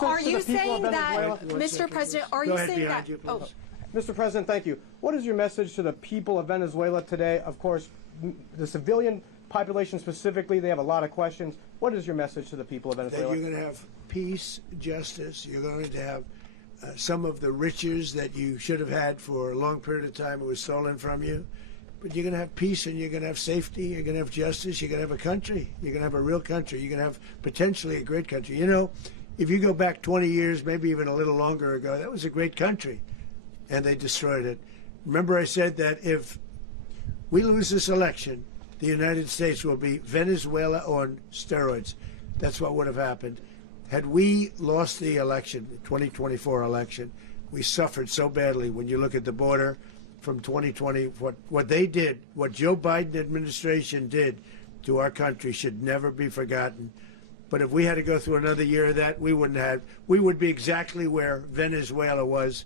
Are you saying that, Mr. President, are you saying that? Mr. President, thank you. What is your message to the people of Venezuela today? Of course, the civilian population specifically, they have a lot of questions. What is your message to the people of Venezuela? That you're going to have peace, justice. You're going to have some of the riches that you should have had for a long period of time. It was stolen from you. But you're going to have peace and you're going to have safety. You're going to have justice. You're going to have a country. You're going to have a real country. You're going to have potentially a great country. You know, if you go back 20 years, maybe even a little longer ago, that was a great country. And they destroyed it. Remember I said that if we lose this election, the United States will be Venezuela on steroids. That's what would have happened. Had we lost the election, the 2024 election, we suffered so badly when you look at the border from 2020. What they did, what Joe Biden administration did to our country should never be forgotten. But if we had to go through another year of that, we would be exactly where Venezuela was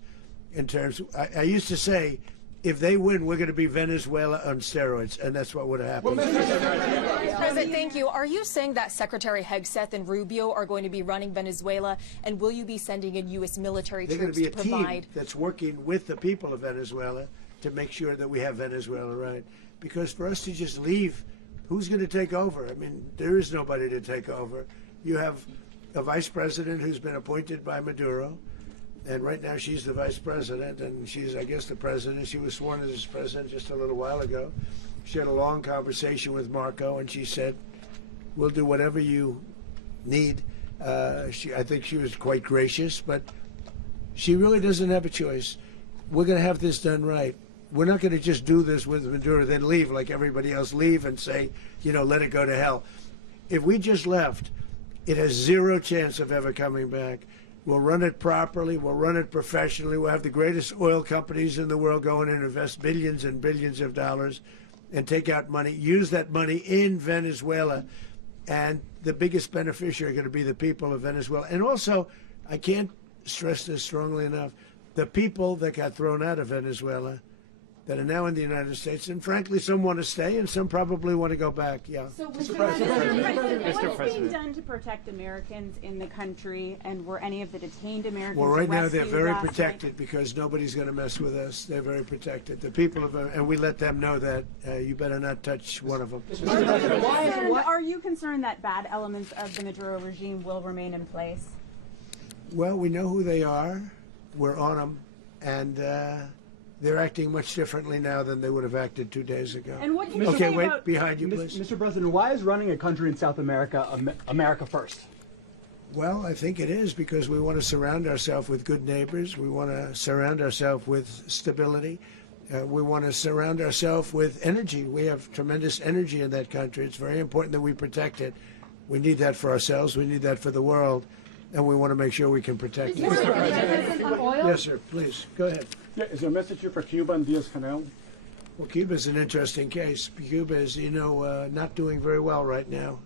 in terms. I used to say, if they win, we're going to be Venezuela on steroids, and that's what would have happened. President, thank you. Are you saying that Secretary Hegseth and Rubio are going to be running Venezuela, and will you be sending in U.S. military troops to provide? They're going to be a team that's working with the people of Venezuela to make sure that we have Venezuela right. Because for us to just leave, who's going to take over? I mean, there is nobody to take over. You have a vice president who's been appointed by Maduro. And right now she's the vice president, and she's, I guess, the president. She was sworn as president just a little while ago. She had a long conversation with Marco, and she said, we'll do whatever you need. I think she was quite gracious, but she really doesn't have a choice. We're going to have this done right. We're not going to just do this with Maduro, then leave like everybody else, leave and say, let it go to hell. If we just left, it has zero chance of ever coming back. We'll run it properly. We'll run it professionally. We'll have the greatest oil companies in the world go in and invest billions and billions of dollars and take out money, use that money in Venezuela. And the biggest beneficiary are going to be the people of Venezuela. And also, I can't stress this strongly enough, the people that got thrown out of Venezuela that are now in the United States, and frankly, some want to stay, and some probably want to go back. Yeah. So, Mr. President, what's being done to protect Americans in the country, and were any of the detained Americans Well, right now they're very last protected night? because nobody's going to mess with us. They're very protected. The people of, and we let them know that you better not touch one of them. Are you concerned that bad elements of the Maduro regime will remain in place? Well, we know who they are. We're on them, and they're acting much differently now than they would have acted 2 days ago. And what can you okay, say wait, about behind you, please. Mr. President, why is running a country in South America America first? Well, I think it is because we want to surround ourselves with good neighbors. We want to surround ourselves with stability. We want to surround ourselves with energy. We have tremendous energy in that country. It's very important that we protect it. We need that for ourselves. We need that for the world. And we want to make sure we can protect it. Yes, sir. Please, go ahead. Yeah, is there a message here for Cuba and Diaz-Canel? Well, Cuba is an interesting case. Cuba is, not doing very well right now.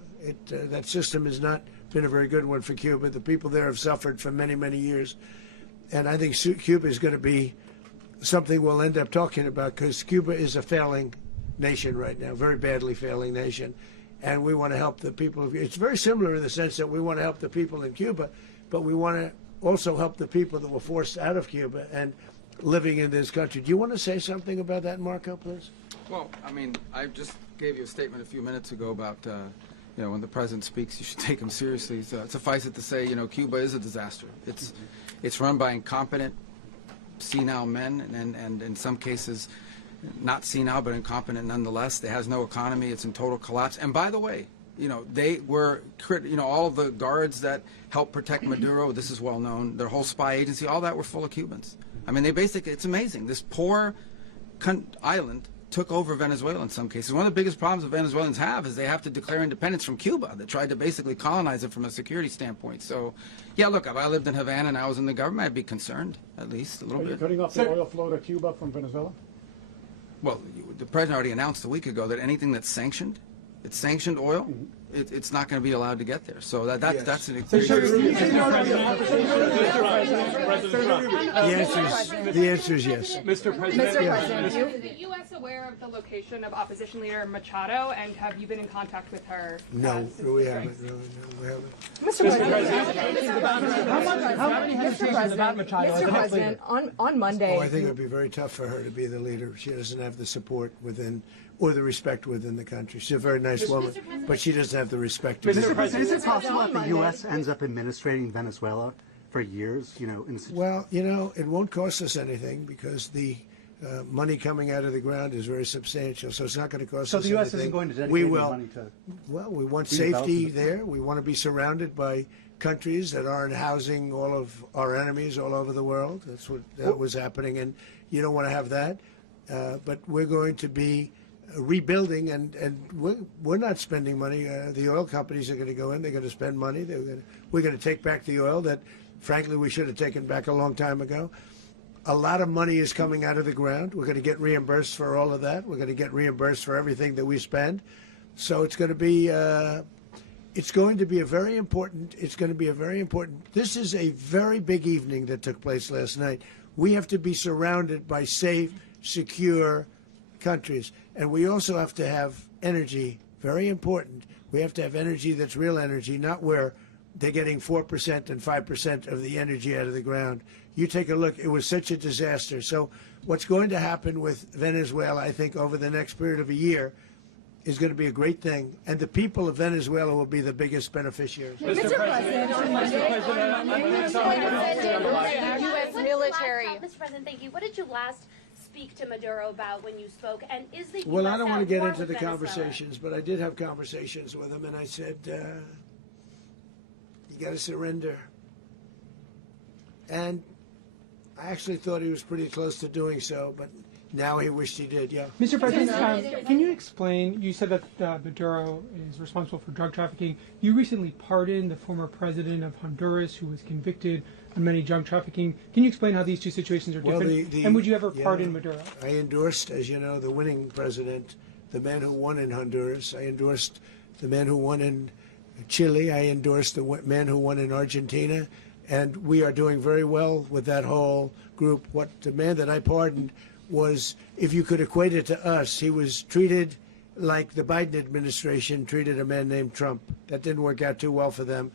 That system has not been a very good one for Cuba. The people there have suffered for many, many years. And I think Cuba is going to be something we'll end up talking about, because Cuba is a failing nation right now, very badly failing nation. And we want to help the people of, it's very similar in the sense that we want to help the people in Cuba, but we want to also help the people that were forced out of Cuba and living in this country. Do you want to say something about that, Marco, please? Well, I mean, I just gave you a statement a few minutes ago about, you know, when the president speaks, you should take him seriously. So suffice it to say, you know, Cuba is a disaster. It's run by incompetent, senile men, and in some cases, not senile, but incompetent nonetheless. It has no economy. It's in total collapse. And by the way, you know, they were, you know, all of the guards that helped protect Maduro, this is well known, their whole spy agency, all that were full of Cubans. I mean, they basically, it's amazing. This poor island took over Venezuela in some cases. One of the biggest problems the Venezuelans have is they have to declare independence from Cuba. They tried to basically colonize it from a security standpoint. So, yeah, look, if I lived in Havana and I was in the government, I'd be concerned, at least a little bit. Are you cutting off the oil flow to Cuba from Venezuela? Well, the president already announced a week ago that anything that's sanctioned, it's sanctioned oil, it's not going to be allowed to get there. So that's an The answer is yes. Mr. President, Is the U.S. aware of the location of opposition leader Machado, and have you been in contact with her? No, we haven't. No, we haven't. Mr. President, on Monday. Oh, I think it would be very tough for her to be the leader. She doesn't have the support within, or the respect within the country. She's a very nice woman, but she doesn't have the respect. Mr. President, is it possible that the U.S. ends up administrating Venezuela for years? You know, well, you know, it won't cost us anything because the money coming out of the ground is very substantial. So it's not going to cost us anything. So the U.S. isn't going to dedicate any money to. Well, we want safety there. We want to be surrounded by countries that aren't housing all of our enemies all over the world. That's what was happening, and you don't want to have that. But we're going to be rebuilding, and we're not spending money. The oil companies are going to go in. They're going to spend money. We're going to take back the oil that, frankly, we should have taken back a long time ago. A lot of money is coming out of the ground. We're going to get reimbursed for all of that. We're going to get reimbursed for everything that we spend. So it's going to be a very important. This is a very big evening that took place last night. We have to be surrounded by safe, secure countries. And we also have to have energy, very important. We have to have energy that's real energy, not where they're getting 4% and 5% of the energy out of the ground. You take a look, it was such a disaster. So what's going to happen with Venezuela, I think, over the next period of a year is going to be a great thing. And the people of Venezuela will be the biggest beneficiaries. Mr. President, U.S. military. Mr. President, thank you. What did you last speak to Maduro about when you spoke? And is the Well, US I don't want to get war into with the Venezuela? conversations, but I did have conversations with him, and I said, you got to surrender. And I actually thought he was pretty close to doing so, but now he wished he did, yeah. Mr. President, can you explain, you said that Maduro is responsible for drug trafficking. You recently pardoned the former president of Honduras who was convicted on many drug trafficking. Can you explain how these two situations are different? And would you ever pardon Maduro? I endorsed, as you know, the winning president, the man who won in Honduras. I endorsed the man who won in Chile. I endorsed the man who won in Argentina. And we are doing very well with that whole group. What the man that I pardoned was, if you could equate it to us, he was treated like the Biden administration treated a man named Trump. That didn't work out too well for them.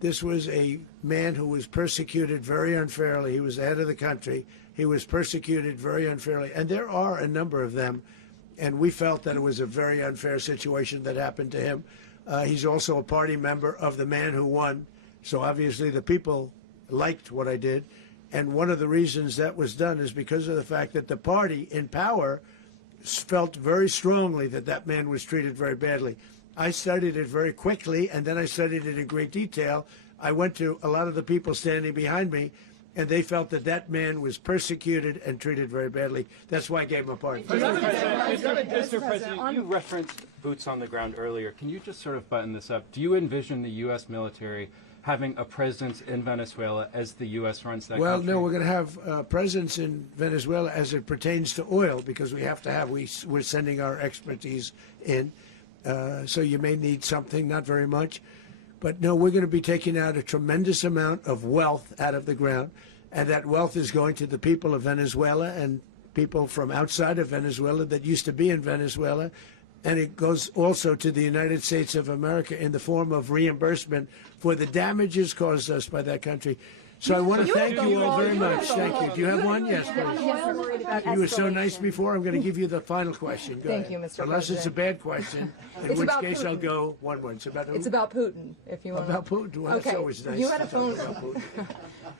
This was a man who was persecuted very unfairly. He was the head of the country. He was persecuted very unfairly. And there are a number of them. And we felt that it was a very unfair situation that happened to him. He's also a party member of the man who won. So obviously the people liked what I did. And one of the reasons that was done is because of the fact that the party in power felt very strongly that that man was treated very badly. I studied it very quickly, and then I studied it in great detail. I went to a lot of the people standing behind me, and they felt that that man was persecuted and treated very badly. That's why I gave him a pardon. Mr. President, you referenced boots on the ground earlier. Can you just sort of button this up? Do you envision the U.S. military having a presence in Venezuela as the U.S. runs that country? No, we're going to have a presence in Venezuela as it pertains to oil, because we have to have, we're sending our expertise in. So you may need something, not very much. But no, we're going to be taking out a tremendous amount of wealth out of the ground. and that wealth is going to the people of Venezuela and people from outside of Venezuela that used to be in Venezuela. And it goes also to the United States of America in the form of reimbursement for the damages caused us by that country. So I want to thank you all very much. Thank you. Do you have one? Yes, please. You were so nice before. I'm going to give you the final question. Go Thank ahead. you, Mr. Unless it's a President. bad question, in It's which about case Putin. I'll go one more. It's about who? It's about Putin, if you want. About Putin. Well, okay. that's always nice. You had a to talk phone. about Putin.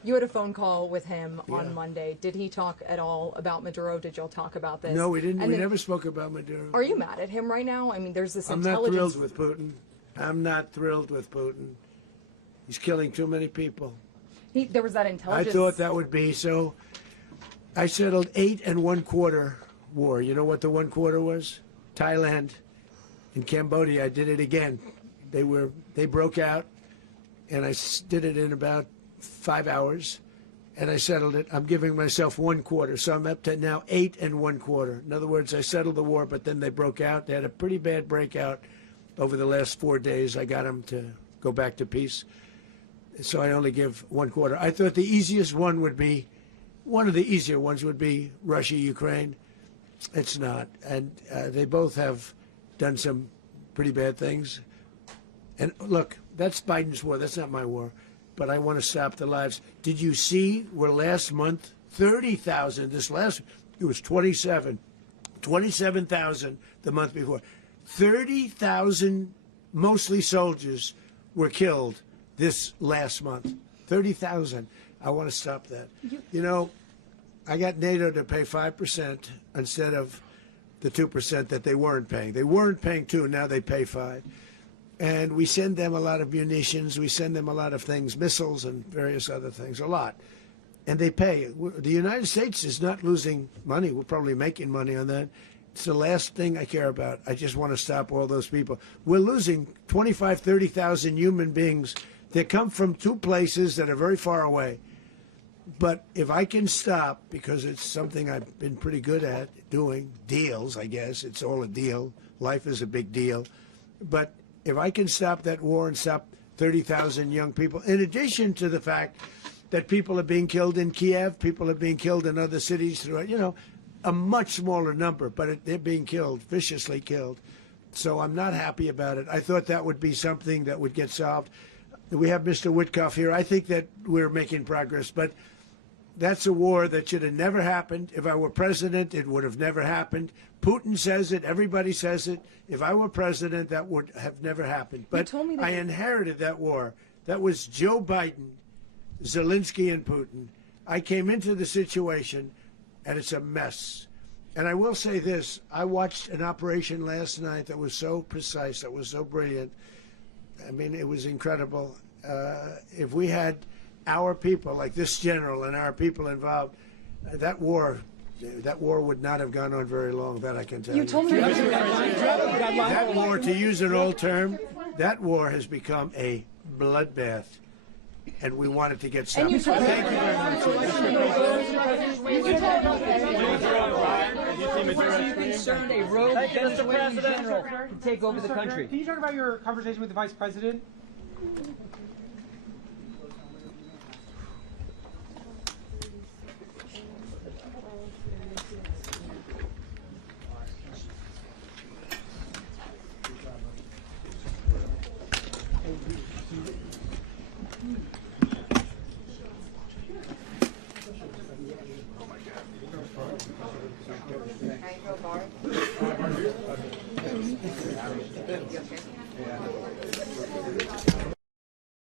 You had a phone call with him Yeah. on Monday. Did he talk at all about Maduro? Did y'all talk about this? No, we didn't. And We then- never spoke about Maduro. Are you mad at him right now? I mean, there's this I'm not intelligence. thrilled with Putin. I'm not thrilled with Putin. He's killing too many people. There was that I intelligence. thought that would be so. I settled 8 1/4 war. You know what the 1/4 was? Thailand and Cambodia. I did it again. They broke out, and I did it in about 5 hours, and I settled it. I'm giving myself 1/4, so I'm up to now 8 1/4. In other words, I settled the war, but then they broke out. They had a pretty bad breakout over the last 4 days. I got them to go back to peace. So I only give 1/4. I thought the easiest one would be, one of the easier ones would be Russia, Ukraine. It's not. And they both have done some pretty bad things. And look, that's Biden's war. That's not my war. But I want to stop the lives. Did you see where last month, 30,000, it was 27,000 the month before. 30,000, mostly soldiers, were killed this last month. 30,000. I want to stop that. You know, I got NATO to pay 5% instead of the 2% that they weren't paying. They weren't paying 2, now they pay 5. And we send them a lot of munitions, we send them a lot of things, missiles and various other things, a lot. And they pay. The United States is not losing money. We're probably making money on that. It's the last thing I care about. I just want to stop all those people. We're losing 25, 30,000 human beings that come from 2 places that are very far away. But if I can stop, because it's something I've been pretty good at doing, deals, I guess. It's all a deal. Life is a big deal. But if I can stop that war and stop 30,000 young people, in addition to the fact that people are being killed in Kiev, people are being killed in other cities throughout, you know, a much smaller number, but they're being killed, viciously killed. So I'm not happy about it. I thought that would be something that would get solved. We have Mr. Witkoff here. I think that we're making progress, but that's a war that should have never happened. If I were president, it would have never happened. Putin says it. Everybody says it. If I were president, that would have never happened. But I inherited that war. That was Joe Biden, Zelensky, and Putin. I came into the situation, and it's a mess. And I will say this. I watched an operation last night that was so precise, that was so brilliant. I mean, it was incredible. If we had our people, like this general, and our people involved, that war would not have gone on very long. That I can tell you. You told me that war, to use an old term, that war has become a bloodbath, and we want it to get stopped. Thank you very much. Are you concerned a rogue Venezuelan general can take over the country? Can you talk about your conversation with the vice president?